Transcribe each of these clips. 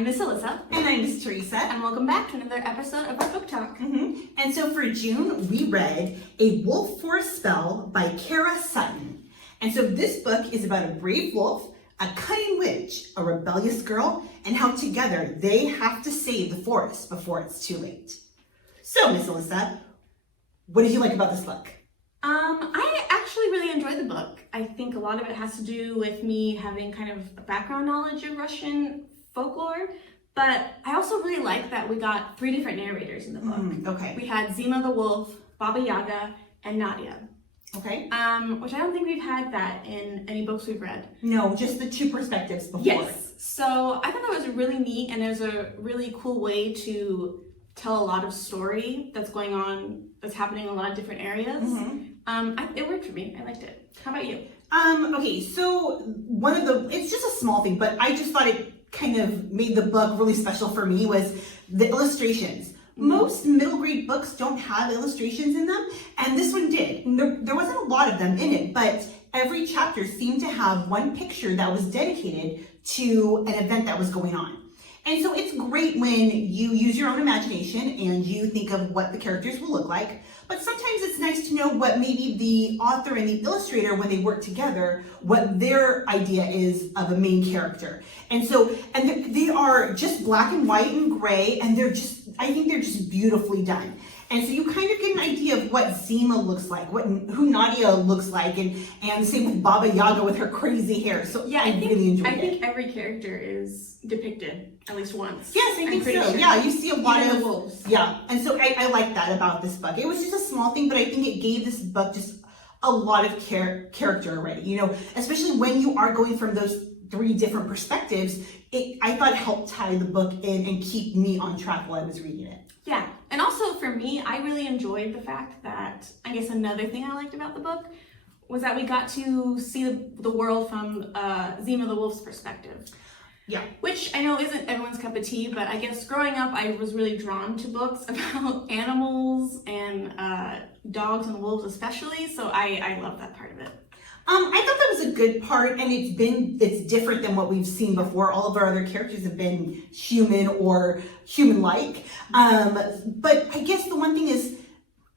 I'm Miss Alyssa. And I'm Miss Teresa. And welcome back to another episode of our book talk. And so for June, we read A Wolf for a Spell by Karah Sutten. And so this book is about a brave wolf, a cunning witch, a rebellious girl, and how together they have to save the forest before it's too late. So, Miss Alyssa, what did you like about this book? I actually really enjoyed the book. I think a lot of it has to do with me having kind of a background knowledge of Russian folklore, but I also really like that we got 3 different narrators in the book. Okay. We had Zima the wolf, Baba Yaga, and Nadia. Okay. Which I don't think we've had that in any books we've read. No, just the 2 perspectives before. Yes. So I thought that was really neat, and it was a really cool way to tell a lot of story that's going on, that's happening in a lot of different areas. It worked for me. I liked it. How about you? Okay, so it's just a small thing, but I just thought it kind of made the book really special for me was the illustrations. Most middle grade books don't have illustrations in them, and this one did. There wasn't a lot of them in it, but every chapter seemed to have one picture that was dedicated to an event that was going on. And so it's great when you use your own imagination and you think of what the characters will look like, but sometimes it's nice to know what maybe the author and the illustrator, when they work together, what their idea is of a main character. And so, they are just black and white and gray, and I think they're just beautifully done. And so you kind of get an idea of what Zima looks like, who Nadia looks like, and the same with Baba Yaga with her crazy hair. So yeah, I really enjoyed it. I think every character is depicted at least once. Yes, I think so. Sure. Yeah, you see a lot Even of the wolves. Yeah, and so I like that about this book. It was just a small thing, but I think it gave this book just a lot of character already. You know, especially when you are going from those 3 different perspectives, I thought it helped tie the book in and keep me on track while I was reading it. Yeah, and also for me, I really enjoyed the fact that, I guess another thing I liked about the book was that we got to see the world from Zima the wolf's perspective. Yeah. Which I know isn't everyone's cup of tea, but I guess growing up, I was really drawn to books about animals and dogs and wolves especially, so I love that part of it. I thought that was a good part, and it's different than what we've seen before. All of our other characters have been human or human-like. But I guess the one thing is,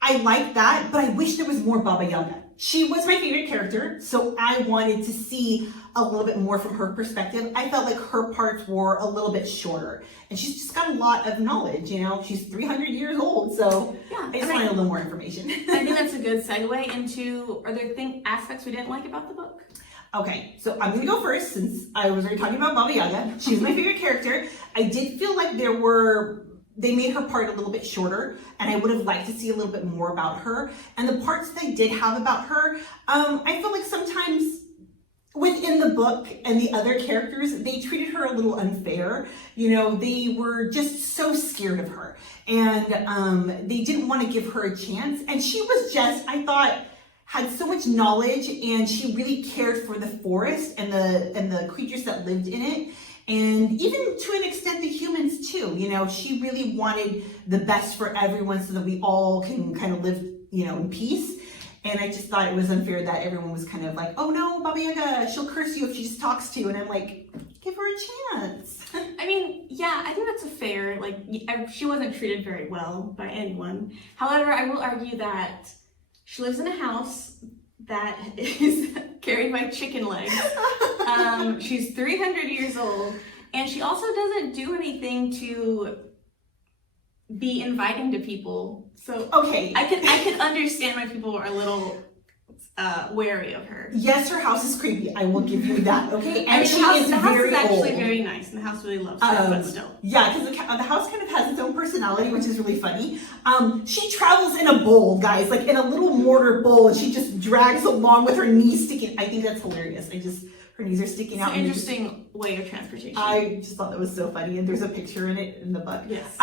I like that, but I wish there was more Baba Yaga. She was my favorite character, so I wanted to see a little bit more from her perspective. I felt like her parts were a little bit shorter, and she's just got a lot of knowledge, you know? She's 300 years old, so yeah, I just wanted a little more information. I think that's a good segue into, are there aspects we didn't like about the book? Okay, so I'm gonna go first since I was already talking about Baba Yaga. She's my favorite character. I did feel like they made her part a little bit shorter, and I would have liked to see a little bit more about her. And the parts they did have about her, I feel like sometimes within the book and the other characters, they treated her a little unfair. You know, they were just so scared of her, and they didn't want to give her a chance. And she was just, I thought, had so much knowledge, and she really cared for the forest and the creatures that lived in it. And even to an extent, the humans too, you know, she really wanted the best for everyone so that we all can kind of live, you know, in peace. And I just thought it was unfair that everyone was kind of like, oh no, Baba Yaga, she'll curse you if she just talks to you. And I'm like, give her a chance. I mean, yeah, I think that's a fair, like, she wasn't treated very well by anyone. However, I will argue that she lives in a house that is carried by chicken legs. She's 300 years old, and she also doesn't do anything to be inviting to people. So okay, I can understand why people are a little wary of her. Yes, her house is creepy. I will give you that. Okay, and she the house is actually old. very nice, and the house really loves her, but still. Yeah, because the house kind of has its own personality, which is really funny. She travels in a bowl, guys, like in a little mortar bowl, and she just drags along with her knees sticking. I think that's hilarious. Her knees are sticking out. It's an interesting way of transportation. I just thought that was so funny, and there's a picture in it in the book. Yes.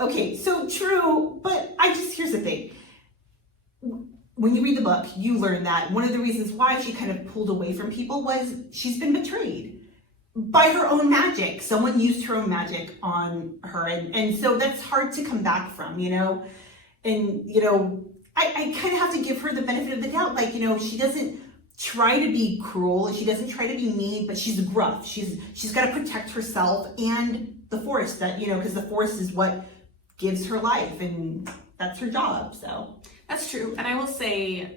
Okay, so true, but here's the thing. When you read the book, you learn that one of the reasons why she kind of pulled away from people was she's been betrayed by her own magic. Someone used her own magic on her, and so that's hard to come back from, you know? And, you know, I kind of have to give her the benefit of the doubt. Like, you know, she try to be cruel. She doesn't try to be mean, but she's gruff. She's got to protect herself and the forest, that, you know, because the forest is what gives her life, and that's her job. So that's true. And I will say,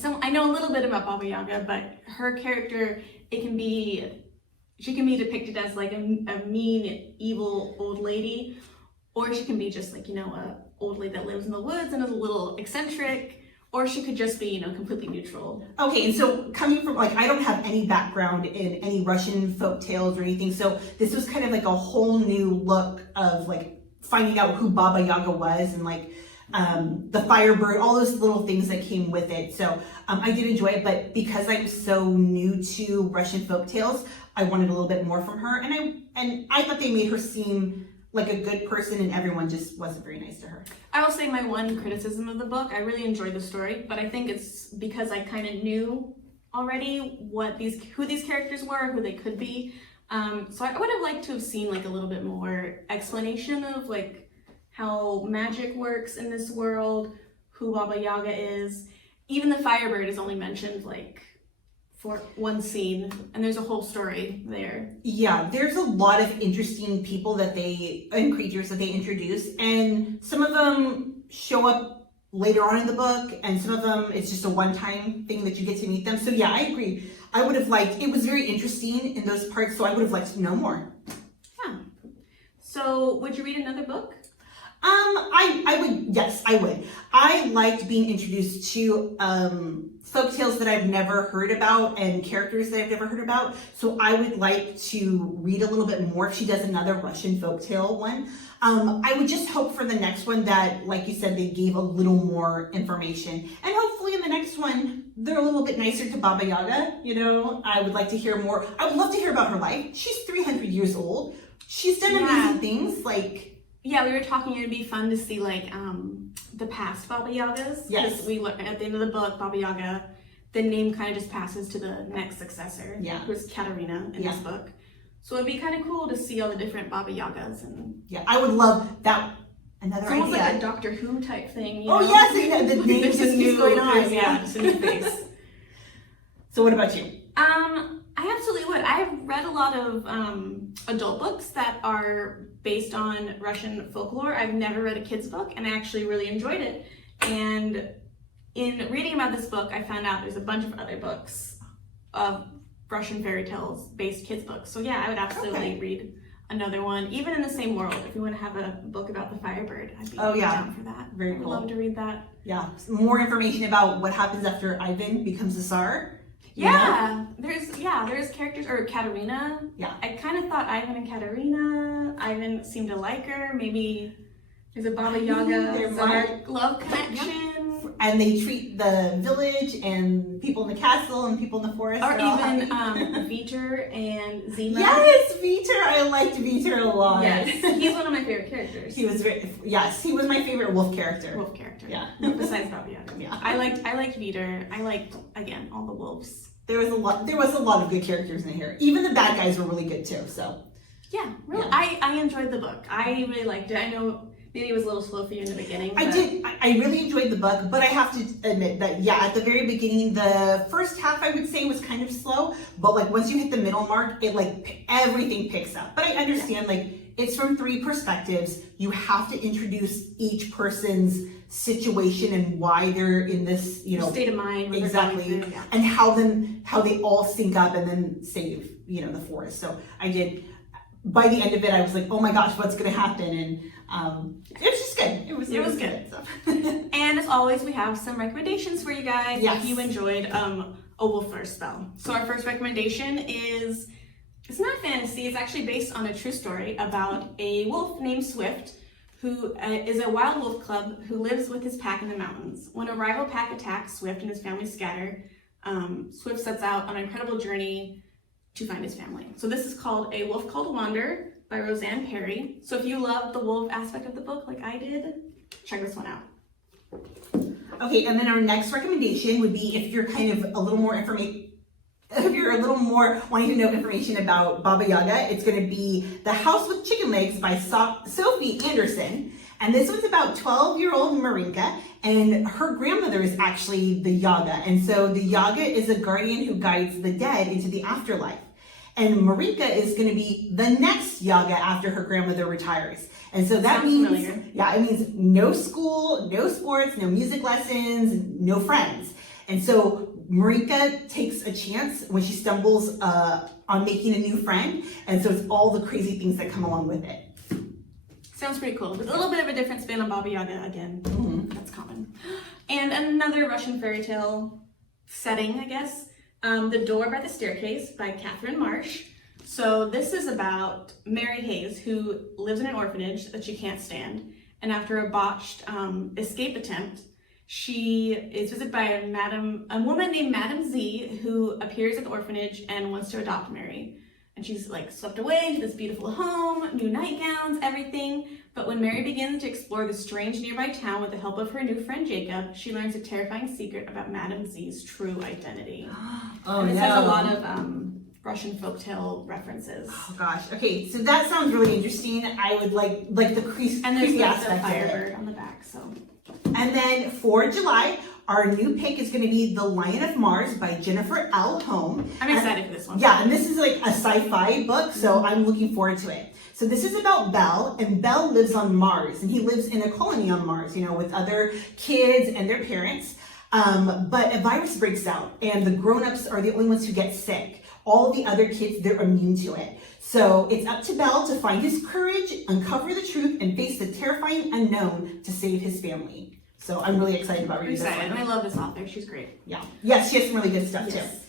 so I know a little bit about Baba Yaga, but her character, she can be depicted as like a mean, evil old lady, or she can be just like, you know, a old lady that lives in the woods and is a little eccentric, or she could just be, you know, completely neutral. Okay, and so coming from, like, I don't have any background in any Russian folk tales or anything, so this was kind of like a whole new look of like finding out who Baba Yaga was, and like the Firebird, all those little things that came with it. So I did enjoy it, but because I'm so new to Russian folk tales, I wanted a little bit more from her, and I thought they made her seem like a good person, and everyone just wasn't very nice to her. I will say my one criticism of the book, I really enjoyed the story, but I think it's because I kind of knew already who these characters were, who they could be. So I would have liked to have seen like a little bit more explanation of like how magic works in this world, who Baba Yaga is. Even the Firebird is only mentioned like for one scene, and there's a whole story there. Yeah, there's a lot of interesting people and creatures that they introduce, and some of them show up later on in the book, and some of them it's just a one-time thing that you get to meet them. So yeah, I agree. I would have liked, it was very interesting in those parts, so I would have liked to know more. Yeah. So would you read another book? I would, yes, I would. I liked being introduced to folk tales that I've never heard about and characters that I've never heard about. So I would like to read a little bit more if she does another Russian folk tale one. I would just hope for the next one that, like you said, they gave a little more information. And hopefully in the next one, they're a little bit nicer to Baba Yaga. You know, I would like to hear more. I would love to hear about her life. She's 300 years old. She's done amazing things, like... Yeah, we were talking, it'd be fun to see like the past Baba Yagas. Yes. We look at the end of the book, Baba Yaga, the name kind of just passes to the next successor. Yeah. Who's Katherine in this book. So it'd be kind of cool to see all the different Baba Yagas. And yeah, I would love that. Another it's almost idea. like a Doctor Who type thing. You know? Yes, yeah, the name just keeps going on. Yeah, just a new face. So what about you? I absolutely would. I've read a lot of adult books that are based on Russian folklore. I've never read a kid's book, and I actually really enjoyed it. And in reading about this book, I found out there's a bunch of other books of Russian fairy tales based kids books. So yeah, I would absolutely read another one, even in the same world. If you want to have a book about the Firebird, I'd be down for that. Very cool. I'd love to read that. Yeah, more information about what happens after Ivan becomes a Tsar. Yeah, there's characters, or Katerina. Yeah. I kind of thought Ivan and Katerina. Ivan seemed to like her. Maybe there's a Baba Yaga love connection. Yeah. And they treat the village and people in the castle and people in the forest. Or even Viter and Zima. Yes, Viter. I liked Viter a lot. Yes, he's one of my favorite characters. He was my favorite wolf character. Yeah. Besides Baba Yaga. Yeah. I liked Viter. I liked, again, all the wolves. There was a lot of good characters in here. Even the bad guys were really good too. So yeah, really. Yeah. I enjoyed the book. I really liked it. I know maybe it was a little slow for you in the beginning. I did. I really enjoyed the book, but I have to admit that at the very beginning, the first half I would say was kind of slow. But like once you hit the middle mark, it like everything picks up. But I understand like it's from 3 perspectives. You have to introduce each person's situation and why they're in this, state of mind. Exactly. And how they all sync up and then save, the forest. So I did. By the end of it, I was like, oh my gosh, what's going to happen? And it was just good. It was good. So. And as always, we have some recommendations for you guys if you enjoyed A Wolf for a Spell. So our first recommendation is, it's not fantasy, it's actually based on a true story about a wolf named Swift, who is a wild wolf cub who lives with his pack in the mountains. When a rival pack attacks Swift and his family scatter, Swift sets out on an incredible journey to find his family. So this is called A Wolf Called Wander by Roseanne Perry. So if you love the wolf aspect of the book like I did, check this one out. Okay, and then our next recommendation would be if you're kind of a little more wanting to know information about Baba Yaga, it's going to be The House with Chicken Legs by Sophie Anderson. And this one's about 12-year-old Marinka, and her grandmother is actually the Yaga. And so the Yaga is a guardian who guides the dead into the afterlife. And Marinka is going to be the next Yaga after her grandmother retires. And so that Sounds means, familiar. yeah, it means no school, no sports, no music lessons, no friends. And so Marinka takes a chance when she stumbles on making a new friend. And so it's all the crazy things that come along with it. Sounds pretty cool. With a little bit of a different spin on Baba Yaga again. Mm-hmm. That's common. And another Russian fairy tale setting, I guess. The Door by the Staircase by Katherine Marsh. So this is about Mary Hayes, who lives in an orphanage that she can't stand. And after a botched escape attempt, she is visited by a woman named Madame Z, who appears at the orphanage and wants to adopt Mary. And she's like swept away into this beautiful home, new nightgowns, everything. But when Mary begins to explore the strange nearby town with the help of her new friend Jacob, she learns a terrifying secret about Madame Z's true identity. Oh, and this no. has a lot of Russian folktale references. Oh gosh. Okay, so that sounds really interesting. I would like the creepy And there's like the aspect of it. firebird on the back, so. And then for July, our new pick is going to be The Lion of Mars by Jennifer L. Holmes. I'm excited for this one. Yeah, and this is like a sci-fi book, so I'm looking forward to it. So this is about Belle, and Belle lives on Mars, and he lives in a colony on Mars, with other kids and their parents. But a virus breaks out, and the grown-ups are the only ones who get sick. All the other kids, they're immune to it. So it's up to Belle to find his courage, uncover the truth, and face the terrifying unknown to save his family. So I'm really excited about reading this Excited. one. And I love this author. She's great. Yeah. Yes, she has some really good stuff Yes.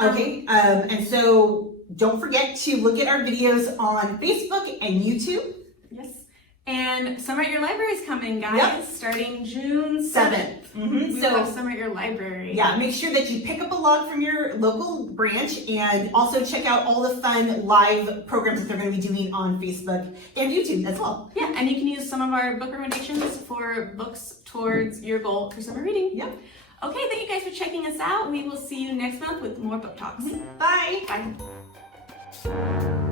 too. Okay, and so don't forget to look at our videos on Facebook and YouTube. Yes. And Summer at Your Library is coming, guys, Yep. starting June 7th. Mm-hmm. We So will have Summer at Your Library. yeah, make sure that you pick up a log from your local branch, and also check out all the fun live programs that they're going to be doing on Facebook and YouTube as well. Yeah, and you can use some of our book recommendations for books towards your goal for summer reading. Yep. Okay, thank you guys for checking us out. We will see you next month with more book talks. Bye. Bye.